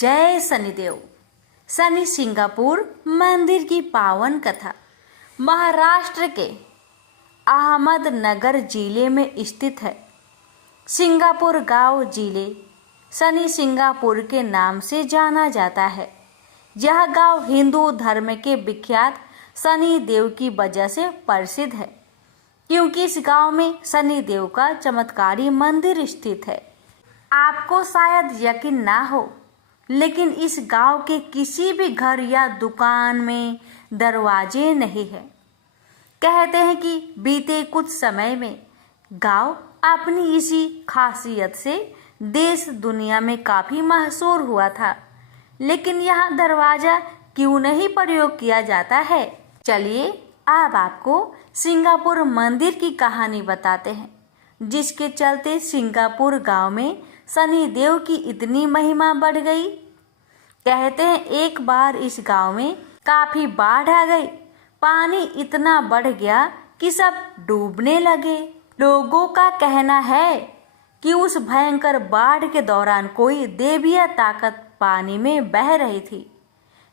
जय शनिदेव। शनि सिंगापुर मंदिर की पावन कथा महाराष्ट्र के अहमदनगर जिले में स्थित है। सिंगापुर गांव जिले शनि सिंगापुर के नाम से जाना जाता है। यह गांव हिंदू धर्म के विख्यात शनि देव की वजह से प्रसिद्ध है, क्योंकि इस गांव में शनि देव का चमत्कारी मंदिर स्थित है। आपको शायद यकीन ना हो, लेकिन इस गांव के किसी भी घर या दुकान में दरवाजे नहीं है। कहते हैं कि बीते कुछ समय में गांव अपनी इसी खासियत से देश दुनिया में काफी मशहूर हुआ था। लेकिन यहाँ दरवाजा क्यों नहीं प्रयोग किया जाता है? चलिए अब आपको सिंगापुर मंदिर की कहानी बताते हैं, जिसके चलते सिंगापुर गांव में शनि देव की इतनी महिमा बढ़ गई। कहते हैं एक बार इस गांव में काफी बाढ़ आ गई। पानी इतना बढ़ गया कि सब डूबने लगे। लोगों का कहना है कि उस भयंकर बाढ़ के दौरान कोई दैवीय ताकत पानी में बह रही थी।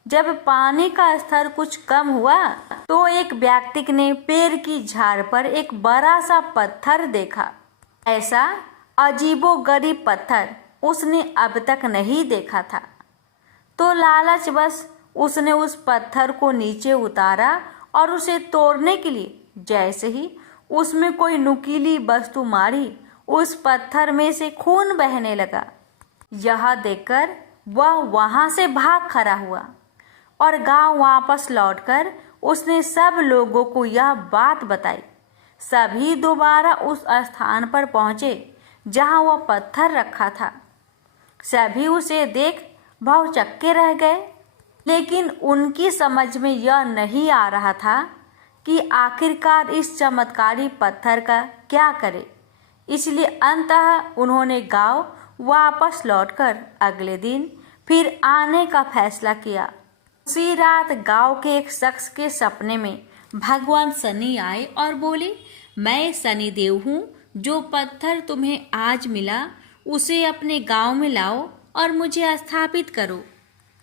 जब पानी का स्तर कुछ कम हुआ तो एक व्यक्ति ने पेड़ की झाड़ पर एक बड़ा सा पत्थर देखा। ऐसा अजीबोगरीब पत्थर उसने अब तक नहीं देखा था। तो लालचवश उसने उस पत्थर को नीचे उतारा और उसे तोड़ने के लिए जैसे ही उसमें कोई नुकीली वस्तु मारी, उस पत्थर में से खून बहने लगा। यह देखकर वह वहां से भाग खड़ा हुआ और गांव वापस लौटकर उसने सब लोगों को यह बात बताई। सभी दोबारा उस स्थान पर पहुंचे जहां वह पत्थर रखा था। सभी उसे देख भौचक्के रह गए, लेकिन उनकी समझ में यह नहीं आ रहा था कि आखिरकार इस चमत्कारी पत्थर का क्या करे। इसलिए अंततः उन्होंने गांव वापस लौटकर अगले दिन फिर आने का फैसला किया। उसी रात गांव के एक शख्स के सपने में भगवान शनि आए और बोले, मैं शनि देव हूँ, जो पत्थर तुम्हें आज मिला उसे अपने गांव में लाओ और मुझे स्थापित करो।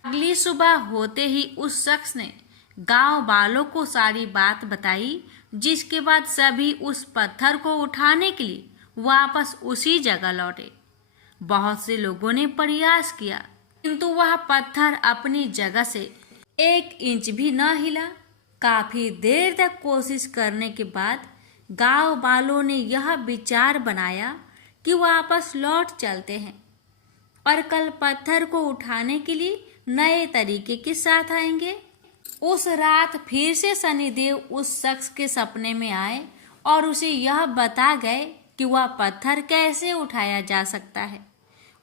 अगली सुबह होते ही उस शख्स ने गांव वालों को सारी बात बताई, जिसके बाद सभी उस पत्थर को उठाने के लिए वापस उसी जगह लौटे। बहुत से लोगों ने प्रयास किया, किंतु वह पत्थर अपनी जगह से 1 इंच भी न हिला। काफी देर तक कोशिश करने के बाद गांव वालों ने यह विचार बनाया कि वापस लौट चलते हैं और कल पत्थर को उठाने के लिए नए तरीके के साथ आएंगे। उस रात फिर से शनिदेव उस शख्स के सपने में आए और उसे यह बता गए कि वह पत्थर कैसे उठाया जा सकता है।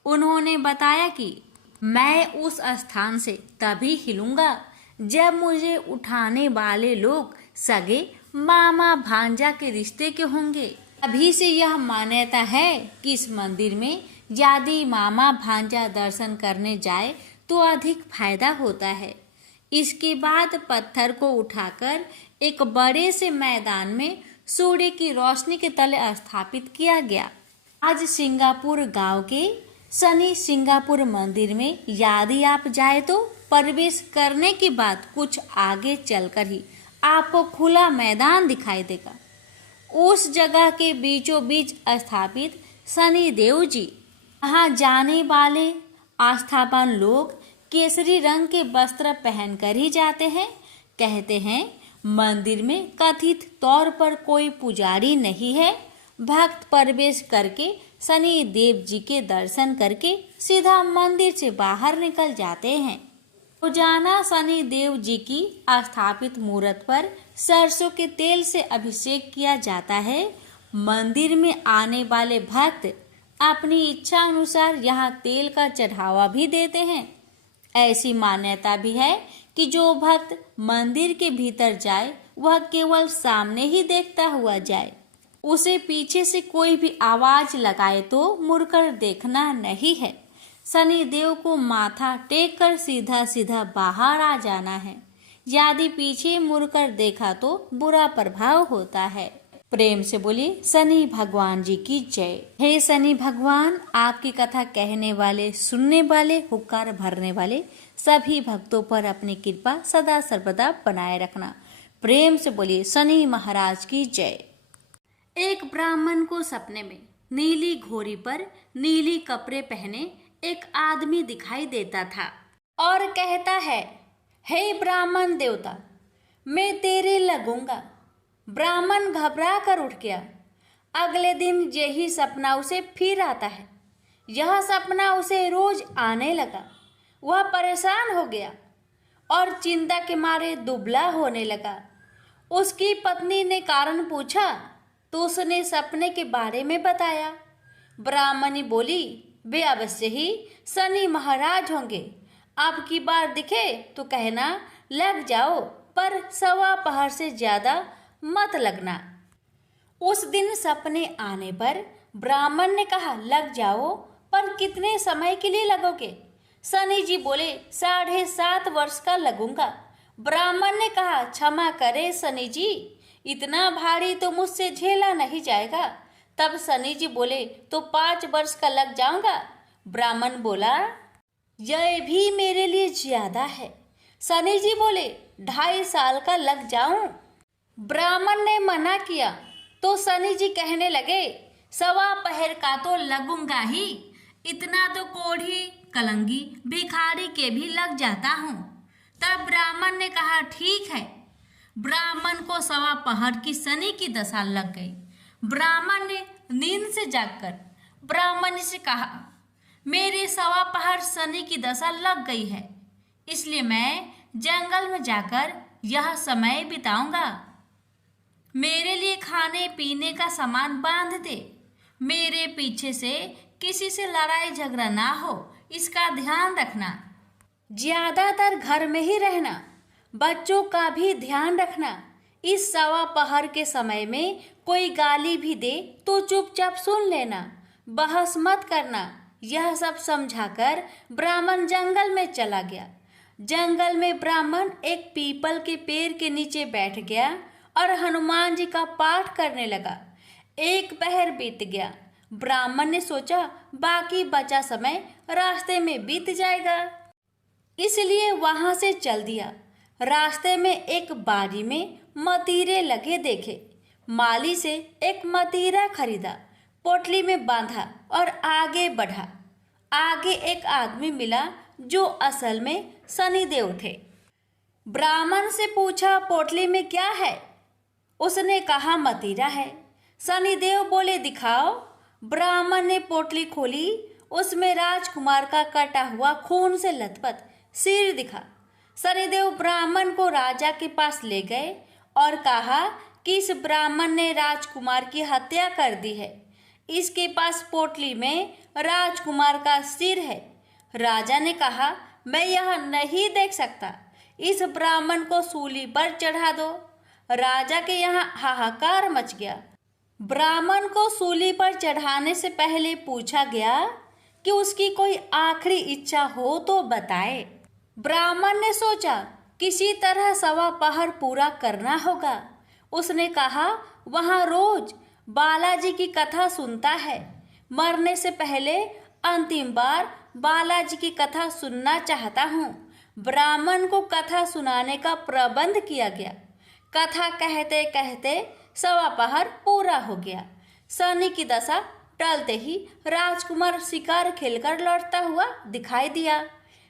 उन्होंने बताया कि मैं उस स्थान से तभी हिलूंगा जब मुझे उठाने वाले लोग सगे मामा भांजा के रिश्ते के होंगे। अभी से यह मान्यता है कि इस मंदिर में यदि मामा भांजा दर्शन करने जाए तो अधिक फायदा होता है। इसके बाद पत्थर को उठाकर एक बड़े से मैदान में सूर्य की रोशनी के तले स्थापित किया गया। आज सिंगापुर गांव के शनि सिंगापुर मंदिर में यदि आप जाए तो प्रवेश करने के बाद कुछ आगे चलकर ही आपको खुला मैदान दिखाई देगा। उस जगह के बीचों बीच स्थापित शनि देव जी, यहाँ जाने वाले आस्थावान लोग केसरी रंग के वस्त्र पहनकर ही जाते हैं। कहते हैं मंदिर में कथित तौर पर कोई पुजारी नहीं है। भक्त प्रवेश करके शनि देव जी के दर्शन करके सीधा मंदिर से बाहर निकल जाते हैं। रोजाना शनि देव जी की स्थापित मूर्त पर सरसों के तेल से अभिषेक किया जाता है। मंदिर में आने वाले भक्त अपनी इच्छा अनुसार यहाँ तेल का चढ़ावा भी देते हैं। ऐसी मान्यता भी है कि जो भक्त मंदिर के भीतर जाए वह केवल सामने ही देखता हुआ जाए। उसे पीछे से कोई भी आवाज लगाए तो मुड़कर देखना नहीं है। शनि देव को माथा टेक कर सीधा सीधा बाहर आ जाना है। यदि पीछे मुड़कर देखा तो बुरा प्रभाव होता है। प्रेम से बोलिए शनि भगवान जी की जय। हे शनि भगवान, आपकी कथा कहने वाले, सुनने वाले, हुक्कार भरने वाले सभी भक्तों पर अपनी कृपा सदा सर्वदा बनाए रखना। प्रेम से बोलिए शनि महाराज की जय। एक ब्राह्मण को सपने में नीली घोड़ी पर नीली कपड़े पहने एक आदमी दिखाई देता था और कहता है, हे ब्राह्मण देवता, मैं तेरे लगूंगा। ब्राह्मण घबरा कर उठ गया। अगले दिन यही सपना उसे फिर आता है। यह सपना उसे रोज आने लगा। वह परेशान हो गया और चिंता के मारे दुबला होने लगा। उसकी पत्नी ने कारण पूछा तो उसने सपने के बारे में बताया। ब्राह्मणी बोली, वे अवश्य ही शनि महाराज होंगे। अब की बार दिखे तो कहना लग जाओ, पर सवा पहर से ज्यादा मत लगना। उस दिन सपने आने पर ब्राह्मण ने कहा, लग जाओ, पर कितने समय के लिए लगोगे? शनि जी बोले, 7.5 वर्ष का लगूंगा। ब्राह्मण ने कहा, क्षमा करे शनि जी, इतना भारी तो मुझसे झेला नहीं जाएगा। तब शनि जी बोले, तो 5 वर्ष का लग जाऊंगा। ब्राह्मण बोला, यह भी मेरे लिए ज्यादा है। शनि जी बोले, 2.5 साल का लग जाऊं। ब्राह्मण ने मना किया तो शनि जी कहने लगे, सवा पहर का तो लगूंगा ही, इतना तो कोढ़ी कलंगी भिखारी के भी लग जाता हूँ। तब ब्राह्मण ने कहा, ठीक है। ब्राह्मण को सवा पहर की शनि की दशा लग गई। ब्राह्मण ने नींद से जागकर ब्राह्मण से कहा, मेरे सवा पहर शनि की दशा लग गई है, इसलिए मैं जंगल में जाकर यह समय बिताऊंगा। मेरे लिए खाने पीने का सामान बांध दे। मेरे पीछे से किसी से लड़ाई झगड़ा ना हो, इसका ध्यान रखना। ज्यादातर घर में ही रहना। बच्चों का भी ध्यान रखना। इस सवा पहर के समय में कोई गाली भी दे तो चुपचाप सुन लेना, बहस मत करना। यह सब समझाकर ब्राह्मण जंगल में चला गया। जंगल में ब्राह्मण एक पीपल के पेड़ के नीचे बैठ गया और हनुमान जी का पाठ करने लगा। 1 पहर बीत गया। ब्राह्मण ने सोचा बाकी बचा समय रास्ते में बीत जाएगा, इसलिए वहां से चल दिया। रास्ते में एक बारी में मतीरे लगे देखे। माली से एक मतीरा खरीदा, पोटली में बांधा और आगे बढ़ा। आगे एक आदमी मिला जो असल में शनिदेव थे। ब्राह्मण से पूछा, पोटली में क्या है? उसने कहा, मतीरा है। शनिदेव बोले, दिखाओ। ब्राह्मण ने पोटली खोली। उसमें राजकुमार का कटा हुआ खून से लथपथ सिर दिखा। शनिदेव ब्राह्मण को राजा के पास ले गए और कहा कि इस ब्राह्मण ने राजकुमार की हत्या कर दी है। इसके पास पोटली में राजकुमार का सिर है। राजा ने कहा, मैं यह नहीं देख सकता, इस ब्राह्मण को सूली पर चढ़ा दो। राजा के यहाँ हाहाकार मच गया। ब्राह्मण को सूली पर चढ़ाने से पहले पूछा गया कि उसकी कोई आखिरी इच्छा हो तो बताए। ब्राह्मण ने सोचा किसी तरह सवा पहर पूरा करना होगा। उसने कहा, वहाँ रोज बालाजी की कथा सुनता है। मरने से पहले अंतिम बार बालाजी की कथा सुनना चाहता हूँ। ब्राह्मण को कथा सुनाने का प्रबंध किया गया। कथा कहते कहते सवा पहर पूरा हो गया। शनि की दशा टलते ही राजकुमार शिकार खेलकर लौटता हुआ दिखाई दिया।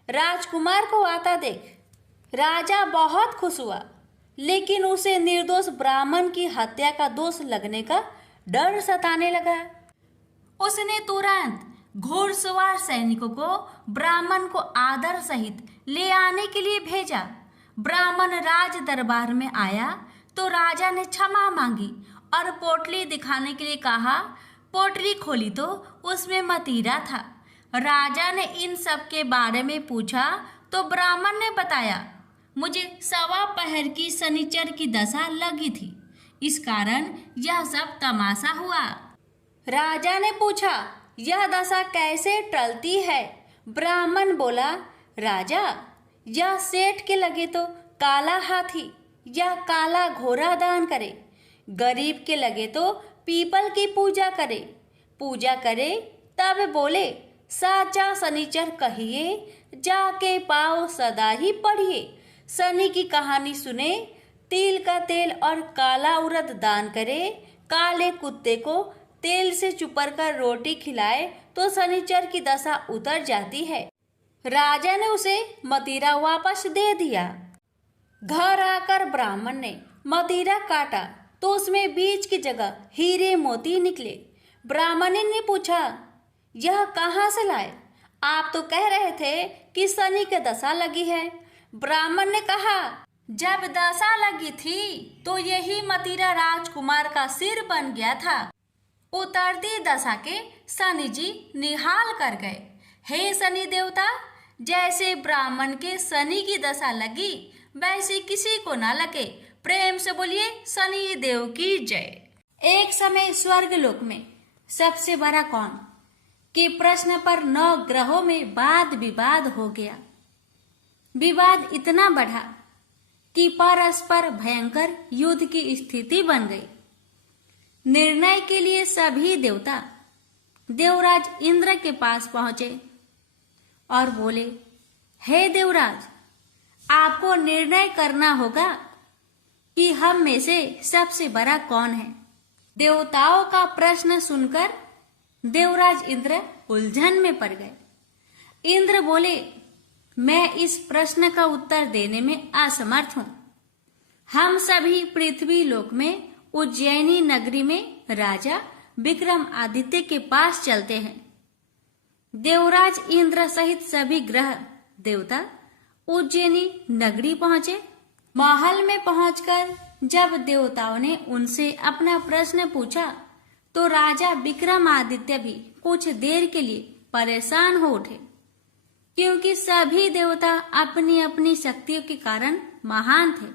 राजकुमार को आता देख राजा बहुत खुश हुआ, लेकिन उसे निर्दोष ब्राह्मण की हत्या का दोष लगने का डर सताने लगा। उसने तुरंत घोड़सवार सैनिकों को ब्राह्मण को आदर सहित ले आने के लिए भेजा। ब्राह्मण राज दरबार में आया तो राजा ने क्षमा मांगी और पोटली दिखाने के लिए कहा। पोटली खोली तो उसमें मतीरा था। राजा ने इन सब के बारे में पूछा तो ब्राह्मण ने बताया, मुझे सवा पहर की शनिचर की दशा लगी थी, इस कारण यह सब तमाशा हुआ। राजा ने पूछा, यह दशा कैसे टलती है? ब्राह्मण बोला, राजा, यह सेठ के लगे तो काला हाथी या काला घोड़ा दान करे। गरीब के लगे तो पीपल की पूजा करे तब बोले साचा शनिचर कहिए, जाके पाओ सदा ही पढ़िए। शनि की कहानी सुने, तिल का तेल और काला उड़द दान करे, काले कुत्ते को तेल से चुपर कर रोटी खिलाए तो शनिचर की दशा उतर जाती है। राजा ने उसे मदिरा वापस दे दिया। घर आकर ब्राह्मण ने मदिरा काटा तो उसमें बीज की जगह हीरे मोती निकले। ब्राह्मण ने पूछा, यह कहाँ से लाए? आप तो कह रहे थे कि शनि की दशा लगी है। ब्राह्मण ने कहा, जब दशा लगी थी तो यही मदिरा राजकुमार का सिर बन गया था। उतरती दशा के शनि जी निहाल कर गए। हे शनि देवता, जैसे ब्राह्मण के शनि की दशा लगी वैसी किसी को ना लगे। प्रेम से बोलिए शनि देव की जय। एक समय स्वर्ग लोक में सबसे बड़ा कौन के प्रश्न पर 9 ग्रहों में वाद विवाद हो गया। विवाद इतना बढ़ा कि परस्पर भयंकर युद्ध की स्थिति बन गई। निर्णय के लिए सभी देवता देवराज इंद्र के पास पहुंचे और बोले, हे देवराज, आपको निर्णय करना होगा कि हम में से सबसे बड़ा कौन है। देवताओं का प्रश्न सुनकर देवराज इंद्र उलझन में पड़ गए। इंद्र बोले, मैं इस प्रश्न का उत्तर देने में असमर्थ हूं। हम सभी पृथ्वी लोक में उज्जैनी नगरी में राजा विक्रमादित्य के पास चलते हैं। देवराज इंद्र सहित सभी ग्रह देवता उज्जैनी नगरी पहुंचे। महल में पहुंचकर जब देवताओं ने उनसे अपना प्रश्न पूछा तो राजा विक्रमादित्य भी कुछ देर के लिए परेशान हो उठे, क्योंकि सभी देवता अपनी अपनी शक्तियों के कारण महान थे।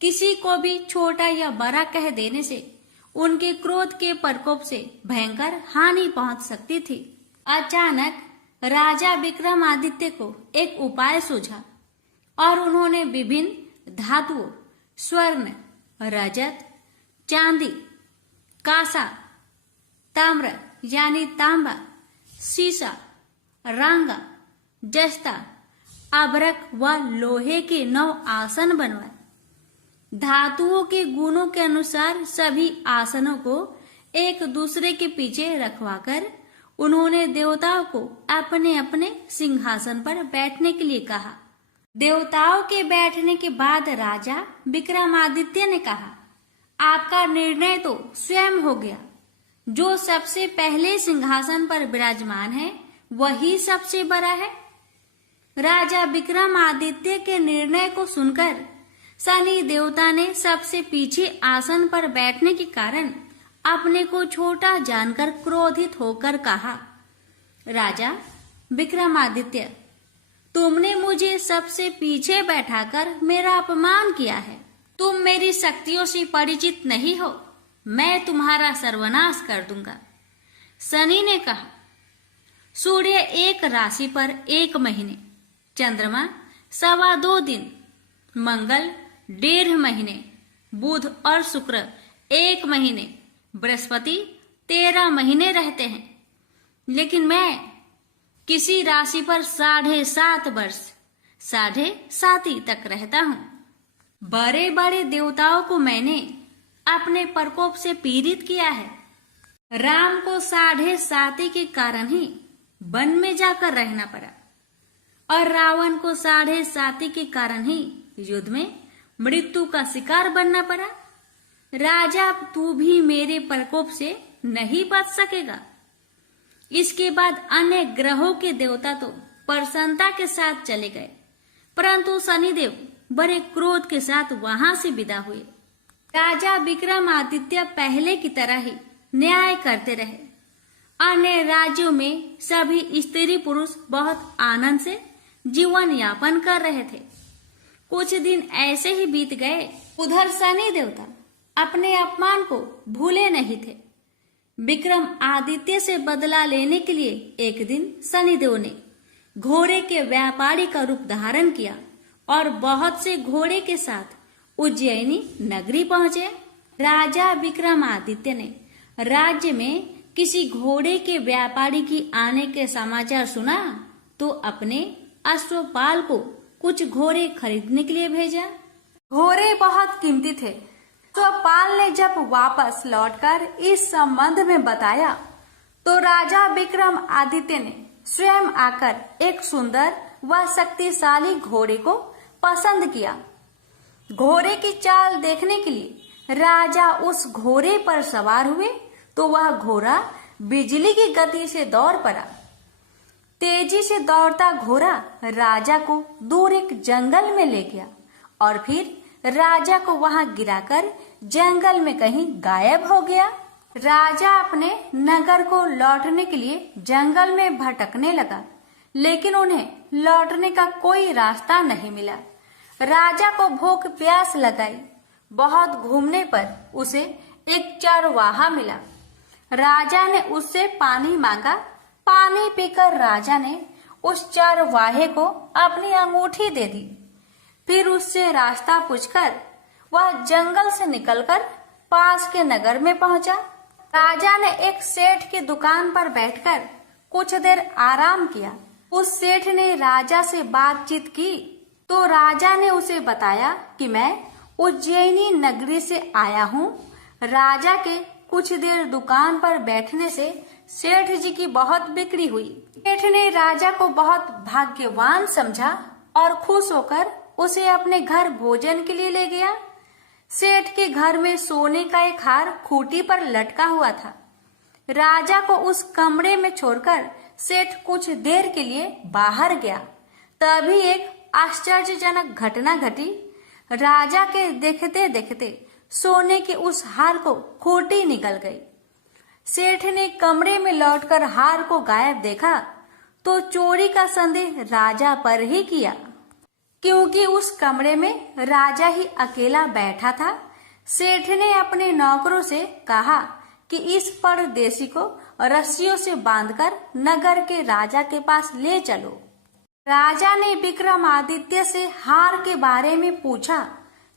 किसी को भी छोटा या बड़ा कह देने से उनके क्रोध के प्रकोप से भयंकर हानि पहुंच सकती थी। अचानक राजा विक्रमादित्य को एक उपाय सूझा और उन्होंने विभिन्न धातुओं स्वर्ण, रजत, चांदी, कांसा, ताम्र यानी तांबा, सीसा, रांगा, जस्ता, अभ्रक व लोहे के 9 आसन बनवाए। धातुओं के गुणों के अनुसार सभी आसनों को एक दूसरे के पीछे रखवाकर उन्होंने देवताओं को अपने अपने सिंहासन पर बैठने के लिए कहा। देवताओं के बैठने के बाद राजा विक्रमादित्य ने कहा, आपका निर्णय तो स्वयं हो गया। जो सबसे पहले सिंहासन पर विराजमान है वही सबसे बड़ा है। राजा विक्रमादित्य के निर्णय को सुनकर शनि देवता ने सबसे पीछे आसन पर बैठने के कारण अपने को छोटा जानकर क्रोधित होकर कहा, राजा विक्रमादित्य, तुमने मुझे सबसे पीछे बैठाकर मेरा अपमान किया है। तुम मेरी शक्तियों से परिचित नहीं हो। मैं तुम्हारा सर्वनाश कर दूंगा। शनि ने कहा, सूर्य एक राशि पर 1 महीने, चंद्रमा 2.25 दिन, मंगल 1.5 महीने, बुध और शुक्र 1 महीने, बृहस्पति 13 महीने रहते हैं। लेकिन मैं किसी राशि पर 7.5 वर्ष 7.5 तक रहता हूँ। बड़े बड़े देवताओं को मैंने अपने प्रकोप से पीड़ित किया है। राम को 7.5 के कारण ही वन में जाकर रहना पड़ा और रावण को 7.5 के कारण ही युद्ध में मृत्यु का शिकार बनना पड़ा। राजा, तू भी मेरे प्रकोप से नहीं बच सकेगा। इसके बाद अन्य ग्रहों के देवता तो प्रसन्नता के साथ चले गए, परंतु शनिदेव बड़े क्रोध के साथ वहां से विदा हुए। राजा विक्रमादित्य पहले की तरह ही न्याय करते रहे। अन्य राज्यों में सभी स्त्री पुरुष बहुत आनंद से जीवन यापन कर रहे थे। कुछ दिन ऐसे ही बीत गए। उधर शनि देवता अपने अपमान को भूले नहीं थे। विक्रम आदित्य से बदला लेने के लिए एक दिन शनिदेव ने घोड़े के व्यापारी का रूप धारण किया और बहुत से घोड़े के साथ उज्जैनी नगरी पहुंचे। राजा विक्रमादित्य ने राज्य में किसी घोड़े के व्यापारी की आने के समाचार सुना तो अपने अश्वपाल को कुछ घोड़े खरीदने के लिए भेजा। घोड़े बहुत कीमती थे। अश्वपाल ने जब वापस लौटकर इस संबंध में बताया तो राजा विक्रमादित्य ने स्वयं आकर एक सुंदर व शक्तिशाली घोड़े को पसंद किया। घोड़े की चाल देखने के लिए राजा उस घोड़े पर सवार हुए तो वह घोड़ा बिजली की गति से दौड़ पड़ा। तेजी से दौड़ता घोड़ा राजा को दूर एक जंगल में ले गया और फिर राजा को वहां गिराकर जंगल में कहीं गायब हो गया। राजा अपने नगर को लौटने के लिए जंगल में भटकने लगा, लेकिन उन्हें लौटने का कोई रास्ता नहीं मिला। राजा को भूख प्यास लगाई। बहुत घूमने पर उसे एक चरवाहा मिला। राजा ने उससे पानी मांगा। पानी पीकर राजा ने उस चरवाहे को अपनी अंगूठी दे दी। फिर उससे रास्ता पूछकर वह जंगल से निकलकर पास के नगर में पहुंचा। राजा ने एक सेठ की दुकान पर बैठकर कुछ देर आराम किया। उस सेठ ने राजा से बातचीत की तो राजा ने उसे बताया कि मैं उज्जैनी नगरी से आया हूँ। राजा के कुछ देर दुकान पर बैठने से सेठ जी की बहुत बिक्री हुई। सेठ ने राजा को बहुत भाग्यवान समझा और खुश होकर उसे अपने घर भोजन के लिए ले गया। सेठ के घर में सोने का एक हार खूंटी पर लटका हुआ था। राजा को उस कमरे में छोड़कर सेठ कुछ देर के लिए बाहर गया। तभी एक आश्चर्यजनक घटना घटी। राजा के देखते देखते सोने के उस हार को खूंटी निकल गई। सेठ ने कमरे में लौटकर हार को गायब देखा तो चोरी का संदेह राजा पर ही किया, क्योंकि उस कमरे में राजा ही अकेला बैठा था। सेठ ने अपने नौकरों से कहा कि इस परदेसी को रस्सियों से बांधकर नगर के राजा के पास ले चलो। राजा ने विक्रमादित्य से हार के बारे में पूछा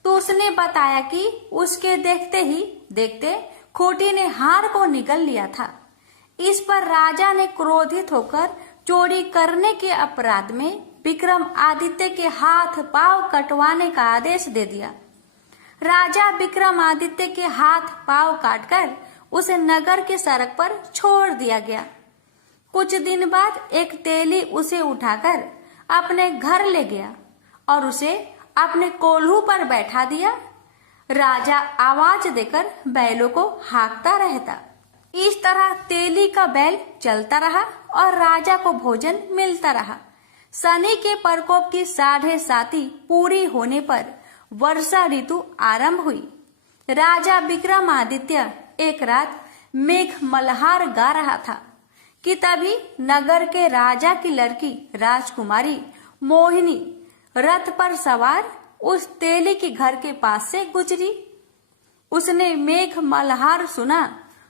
तो उसने बताया कि उसके देखते ही देखते खूंटी ने हार को निगल लिया था। इस पर राजा ने क्रोधित होकर चोरी करने के अपराध में विक्रमादित्य के हाथ पांव कटवाने का आदेश दे दिया। राजा विक्रमादित्य के हाथ पांव काटकर उसे नगर के सड़क पर छोड़ दिया गया। कुछ दिन बाद एक तेली उसे उठाकर अपने घर ले गया और उसे अपने कोल्हू पर बैठा दिया। राजा आवाज देकर बैलों को हाँकता रहता। इस तरह तेली का बैल चलता रहा और राजा को भोजन मिलता रहा। शनि के प्रकोप की 7.5 पूरी होने पर वर्षा ऋतु आरंभ हुई। राजा विक्रमादित्य एक रात मेघ मल्हार गा रहा था कि तभी नगर के राजा की लड़की राजकुमारी मोहिनी रथ पर सवार उस तेली के घर के पास से गुजरी। उसने मेघ मल्हार सुना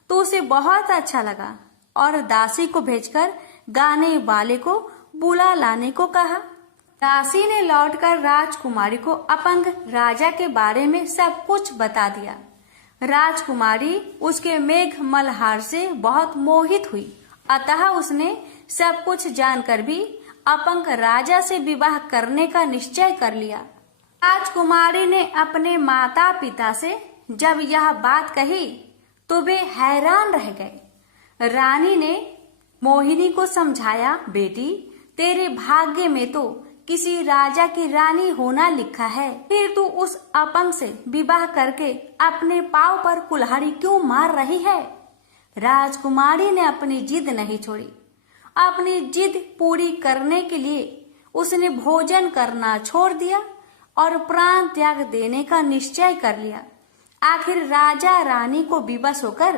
तो उसे बहुत अच्छा लगा और दासी को भेजकर गाने वाले को बुला लाने को कहा। दासी ने लौटकर राजकुमारी को अपंग राजा के बारे में सब कुछ बता दिया। राजकुमारी उसके मेघ मल्हार से बहुत मोहित हुई, अतः उसने सब कुछ जानकर भी अपंग राजा से विवाह करने का निश्चय कर लिया। राजकुमारी ने अपने माता पिता से जब यह बात कही तो वे हैरान रह गए। रानी ने मोहिनी को समझाया, बेटी तेरे भाग्य में तो किसी राजा की रानी होना लिखा है, फिर तू उस अपंग से विवाह करके अपने पांव पर कुल्हाड़ी क्यों मार रही है। राजकुमारी ने अपनी जिद नहीं छोड़ी। अपनी जिद पूरी करने के लिए उसने भोजन करना छोड़ दिया और प्राण त्याग देने का निश्चय कर लिया। आखिर राजा रानी को विवश होकर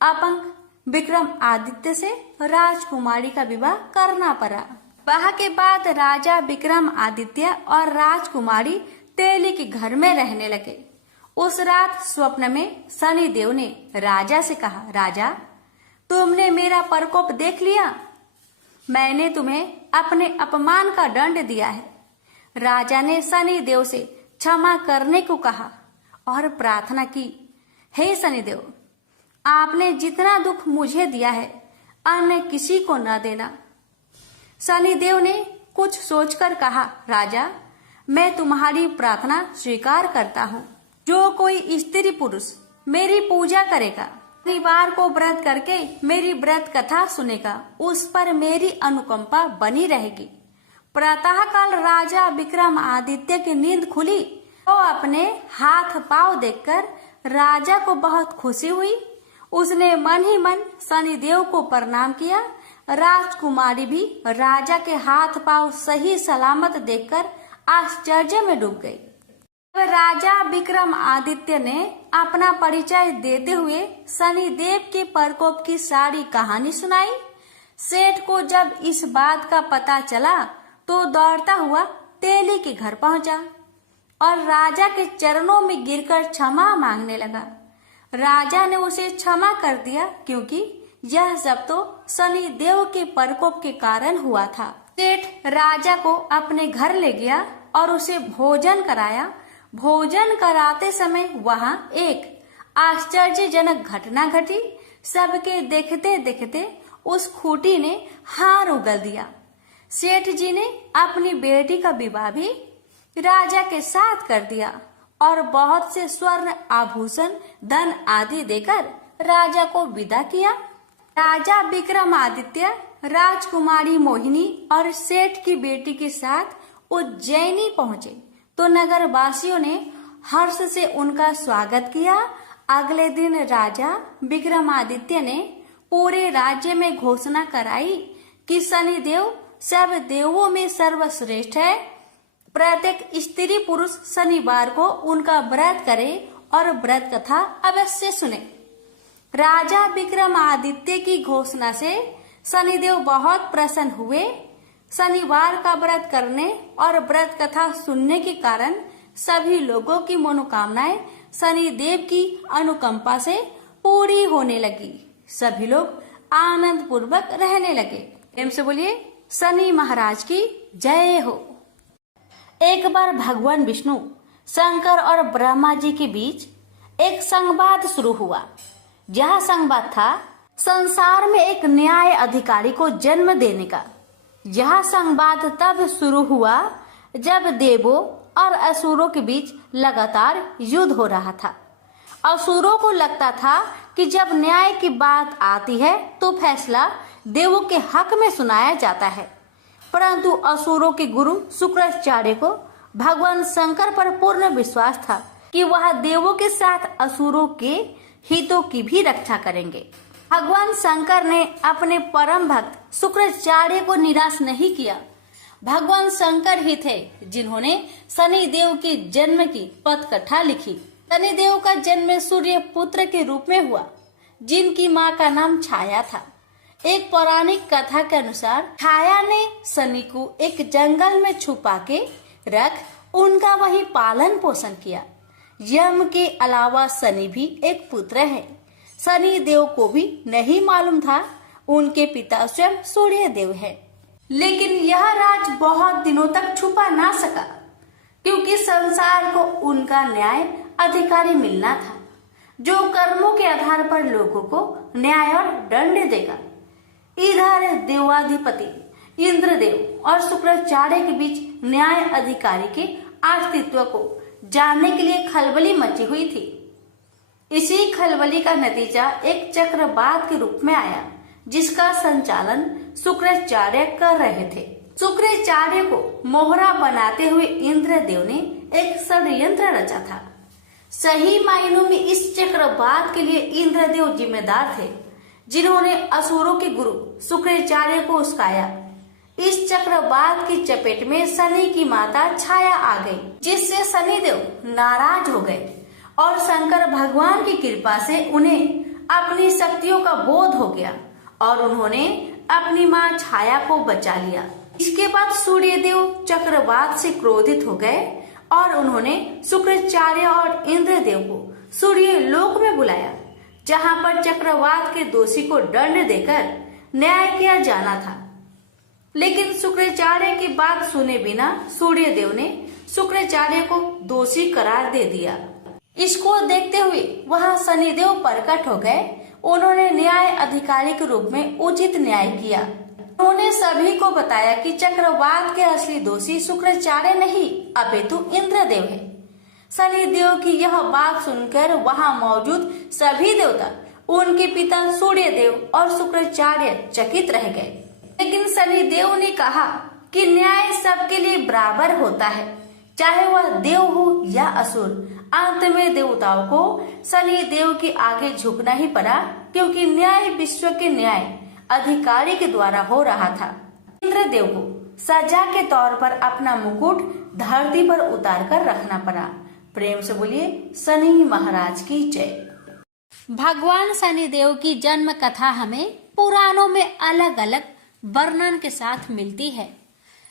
अपंग विक्रमादित्य से राजकुमारी का विवाह करना पड़ा। विवाह के बाद राजा विक्रमादित्य और राजकुमारी तेली के घर में रहने लगे। उस रात स्वप्न में शनिदेव ने राजा से कहा, राजा तुमने मेरा प्रकोप देख लिया। मैंने तुम्हें अपने अपमान का दंड दिया है। राजा ने शनिदेव से क्षमा करने को कहा और प्रार्थना की हे शनिदेव, आपने जितना दुख मुझे दिया है अन्य किसी को न देना। शनिदेव ने कुछ सोचकर कहा, राजा, मैं तुम्हारी प्रार्थना स्वीकार करता हूँ। जो कोई स्त्री पुरुष मेरी पूजा करेगा, शनिवार को व्रत करके मेरी व्रत कथा सुनेगा, उस पर मेरी अनुकंपा बनी रहेगी। प्रातः काल राजा विक्रमादित्य की नींद खुली तो अपने हाथ पांव देखकर राजा को बहुत खुशी हुई। उसने मन ही मन शनिदेव को प्रणाम किया। राजकुमारी भी राजा के हाथ पांव सही सलामत देखकर आश्चर्य में डूब गई। राजा विक्रमादित्य ने अपना परिचय देते हुए शनिदेव के प्रकोप की सारी कहानी सुनाई। सेठ को जब इस बात का पता चला तो दौड़ता हुआ तेली के घर पहुंचा और राजा के चरणों में गिरकर क्षमा मांगने लगा। राजा ने उसे क्षमा कर दिया क्योंकि यह सब तो शनिदेव के प्रकोप के कारण हुआ था। सेठ राजा को अपने घर ले गया और उसे भोजन कराया। भोजन कराते समय वहां एक आश्चर्यजनक घटना घटी। सबके देखते देखते उस खूंटी ने हार उगल दिया। सेठ जी ने अपनी बेटी का विवाह भी राजा के साथ कर दिया और बहुत से स्वर्ण आभूषण, धन आदि देकर राजा को विदा किया। राजा विक्रमादित्य राजकुमारी मोहिनी और सेठ की बेटी के साथ उज्जैनी पहुंचे तो नगर वासियों ने हर्ष से उनका स्वागत किया। अगले दिन राजा विक्रमादित्य ने पूरे राज्य में घोषणा कराई कि शनिदेव सब देवों में सर्वश्रेष्ठ है। प्रत्येक स्त्री पुरुष शनिवार को उनका व्रत करे और व्रत कथा अवश्य सुने। राजा विक्रमादित्य की घोषणा से शनिदेव बहुत प्रसन्न हुए। शनिवार का व्रत करने और व्रत कथा सुनने के कारण सभी लोगों की मनोकामनाएं शनिदेव की अनुकंपा से पूरी होने लगी। सभी लोग आनंद पूर्वक रहने लगे। प्रेम से बोलिए शनि महाराज की जय हो। एक बार भगवान विष्णु, शंकर और ब्रह्मा जी के बीच एक संवाद शुरू हुआ। यह संवाद था संसार में एक न्याय अधिकारी को जन्म देने का। यह संवाद तब शुरू हुआ जब देवों और असुरों के बीच लगातार युद्ध हो रहा था। असुरों को लगता था कि जब न्याय की बात आती है तो फैसला देवों के हक में सुनाया जाता है, परंतु असुरों के गुरु शुक्राचार्य को भगवान शंकर पर पूर्ण विश्वास था कि वह देवों के साथ असुरों के हितों की भी रक्षा करेंगे। भगवान शंकर ने अपने परम भक्त शुक्राचार्य को निराश नहीं किया। भगवान शंकर ही थे जिन्होंने शनि देव के जन्म की पथकथा लिखी। शनि देव का जन्म सूर्य पुत्र के रूप में हुआ, जिनकी मां का नाम छाया था। एक पौराणिक कथा के अनुसार छाया ने शनि को एक जंगल में छुपा के रख उनका वही पालन पोषण किया। यम के अलावा शनि भी एक पुत्र है। शनि देव को भी नहीं मालूम था उनके पिता स्वयं सूर्य देव है। लेकिन यह राज बहुत दिनों तक छुपा ना सका, क्योंकि संसार को उनका न्याय अधिकारी मिलना था, जो कर्मों के आधार पर लोगों को न्याय और दंड देगा। इधर देवाधिपति इंद्रदेव और शुक्राचार्य के बीच न्याय अधिकारी के अस्तित्व को जानने के लिए खलबली मची हुई थी। इसी खलबली का नतीजा एक चक्रवात के रूप में आया, जिसका संचालन शुक्राचार्य कर रहे थे। शुक्राचार्य को मोहरा बनाते हुए इंद्रदेव ने एक षड्यंत्र रचा था। सही मायनों में इस चक्रवात के लिए इंद्रदेव जिम्मेदार थे, जिन्होंने असुरों के गुरु शुक्राचार्य को उस्काया। इस चक्रवात की चपेट में शनि की माता छाया आ गई, जिससे शनिदेव नाराज हो गए और शंकर भगवान की कृपा से उन्हें अपनी शक्तियों का बोध हो गया और उन्होंने अपनी मां छाया को बचा लिया। इसके बाद सूर्य देव चक्रवात से क्रोधित हो गए और उन्होंने शुक्राचार्य और इंद्रदेव को सूर्य लोक में बुलाया, जहां पर चक्रवात के दोषी को दंड देकर न्याय किया जाना था। लेकिन शुक्राचार्य की बात सुने बिना सूर्य देव ने शुक्राचार्य को दोषी करार दे दिया। इसको देखते हुए वहां शनिदेव प्रकट हो गए। उन्होंने न्याय अधिकारी के रूप में उचित न्याय किया। उन्होंने सभी को बताया कि चक्रवात के असली दोषी शुक्राचार्य नहीं अपितु इंद्रदेव है। शनिदेव की यह बात सुनकर वहां मौजूद सभी देवता, उनके पिता सूर्यदेव और शुक्राचार्य चकित रह गए। लेकिन शनिदेव ने कहा कि न्याय सबके लिए बराबर होता है, चाहे वह देव हो या असुर। अंत में देवताओं को शनिदेव के आगे झुकना ही पड़ा, क्योंकि न्याय विश्व के न्याय अधिकारी के द्वारा हो रहा था। इंद्रदेव को सजा के तौर पर अपना मुकुट धरती पर उतार कर रखना पड़ा। प्रेम से बोलिए शनि महाराज की जय। भगवान शनिदेव की जन्म कथा हमें पुराणों में अलग अलग वर्णन के साथ मिलती है।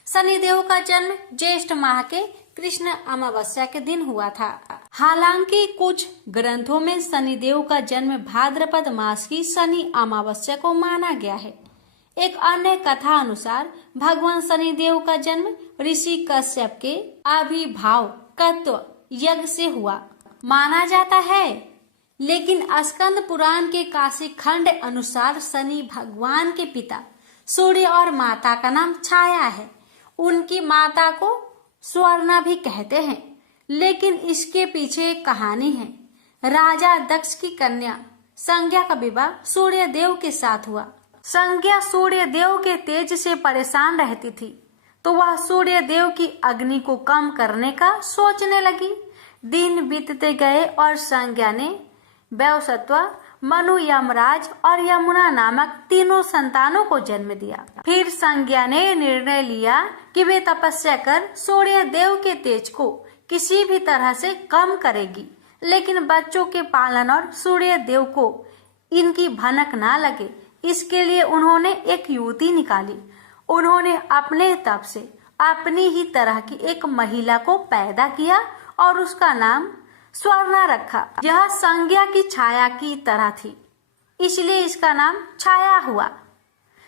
शनिदेव का जन्म ज्येष्ठ माह के कृष्ण अमावस्या के दिन हुआ था। हालांकि कुछ ग्रंथों में शनिदेव का जन्म भाद्रपद मास की शनि अमावस्या को माना गया है। एक अन्य कथा अनुसार भगवान शनिदेव का जन्म ऋषि कश्यप के आविर्भाव तत्व यज्ञ से हुआ माना जाता है। लेकिन स्कंद पुराण के काशी खंड अनुसार शनि भगवान के पिता सूर्य और माता का नाम छाया है। उनकी माता को स्वर्णा भी कहते हैं। लेकिन इसके पीछे एक कहानी है। राजा दक्ष की कन्या संज्ञा का विवाह सूर्य देव के साथ हुआ। संज्ञा सूर्य देव के तेज से परेशान रहती थी, तो वह सूर्य देव की अग्नि को कम करने का सोचने लगी। दिन बीतते गए और संज्ञा ने वैवस्वत, मनु, यमराज और यमुना नामक तीनों संतानों को जन्म दिया। फिर संज्ञा ने निर्णय लिया कि वे तपस्या कर सूर्य देव के तेज को किसी भी तरह से कम करेगी, लेकिन बच्चों के पालन और सूर्य देव को इनकी भनक ना लगे, इसके लिए उन्होंने एक युवती निकाली। उन्होंने अपने तप से अपनी ही तरह की एक महिला को पैदा किया और उसका नाम स्वर्णा रखा। यह संज्ञा की छाया की तरह थी, इसलिए इसका नाम छाया हुआ।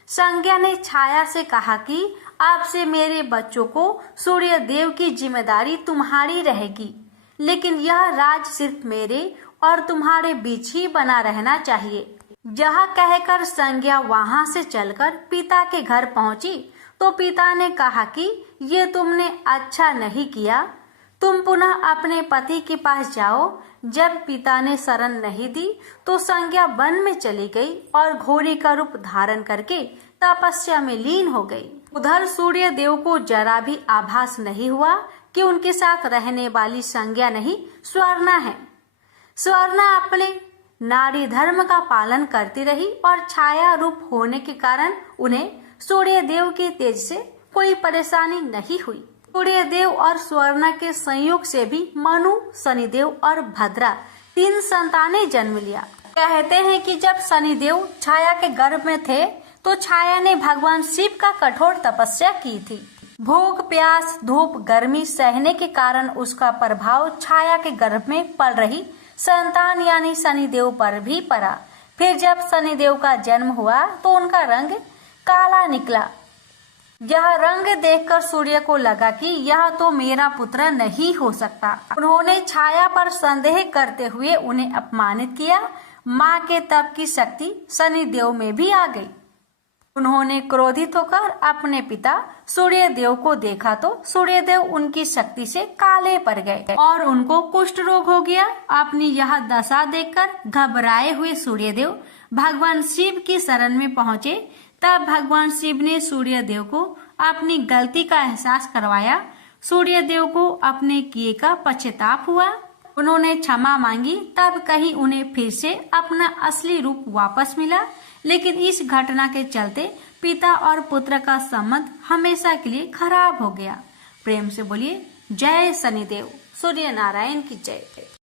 संज्ञा ने छाया से कहा कि आपसे मेरे बच्चों को सूर्य देव की जिम्मेदारी तुम्हारी रहेगी, लेकिन यह राज सिर्फ मेरे और तुम्हारे बीच ही बना रहना चाहिए। यह कहकर संज्ञा वहां से चलकर पिता के घर पहुंची, तो पिता ने कहा कि ये तुमने अच्छा नहीं किया, तुम पुनः अपने पति के पास जाओ। जब पिता ने शरण नहीं दी तो संज्ञा वन में चली गई और घोड़ी का रूप धारण करके तपस्या में लीन हो गई। उधर सूर्य देव को जरा भी आभास नहीं हुआ कि उनके साथ रहने वाली संज्ञा नहीं, स्वर्णा है। स्वर्णा अपने नारी धर्म का पालन करती रही और छाया रूप होने के कारण उन्हें सूर्य देव के तेज से कोई परेशानी नहीं हुई। सूर्य देव और स्वर्णा के संयोग से भी मनु, शनिदेव और भद्रा 3 संतानें जन्म लिया। कहते हैं कि जब शनिदेव छाया के गर्भ में थे तो छाया ने भगवान शिव का कठोर तपस्या की थी। भूख, प्यास, धूप, गर्मी सहने के कारण उसका प्रभाव छाया के गर्भ में पल रही संतान यानी शनिदेव पर भी पड़ा। फिर जब शनिदेव का जन्म हुआ तो उनका रंग काला निकला। यह रंग देखकर सूर्य को लगा कि यह तो मेरा पुत्र नहीं हो सकता। उन्होंने छाया पर संदेह करते हुए उन्हें अपमानित किया। माँ के तप की शक्ति शनिदेव में भी आ गई। उन्होंने क्रोधित होकर अपने पिता सूर्यदेव को देखा तो सूर्यदेव उनकी शक्ति से काले पड़ गए और उनको कुष्ठ रोग हो गया। अपनी यह दशा देखकर घबराए हुए सूर्यदेव भगवान शिव की शरण में पहुँचे। तब भगवान शिव ने सूर्यदेव को अपनी गलती का एहसास करवाया। सूर्यदेव को अपने किए का पश्चाताप हुआ। उन्होंने क्षमा मांगी। तब कहीं उन्हें फिर से अपना असली रूप वापस मिला। लेकिन इस घटना के चलते पिता और पुत्र का संबंध हमेशा के लिए खराब हो गया। प्रेम से बोलिए जय शनिदेव। सूर्य नारायण की जय।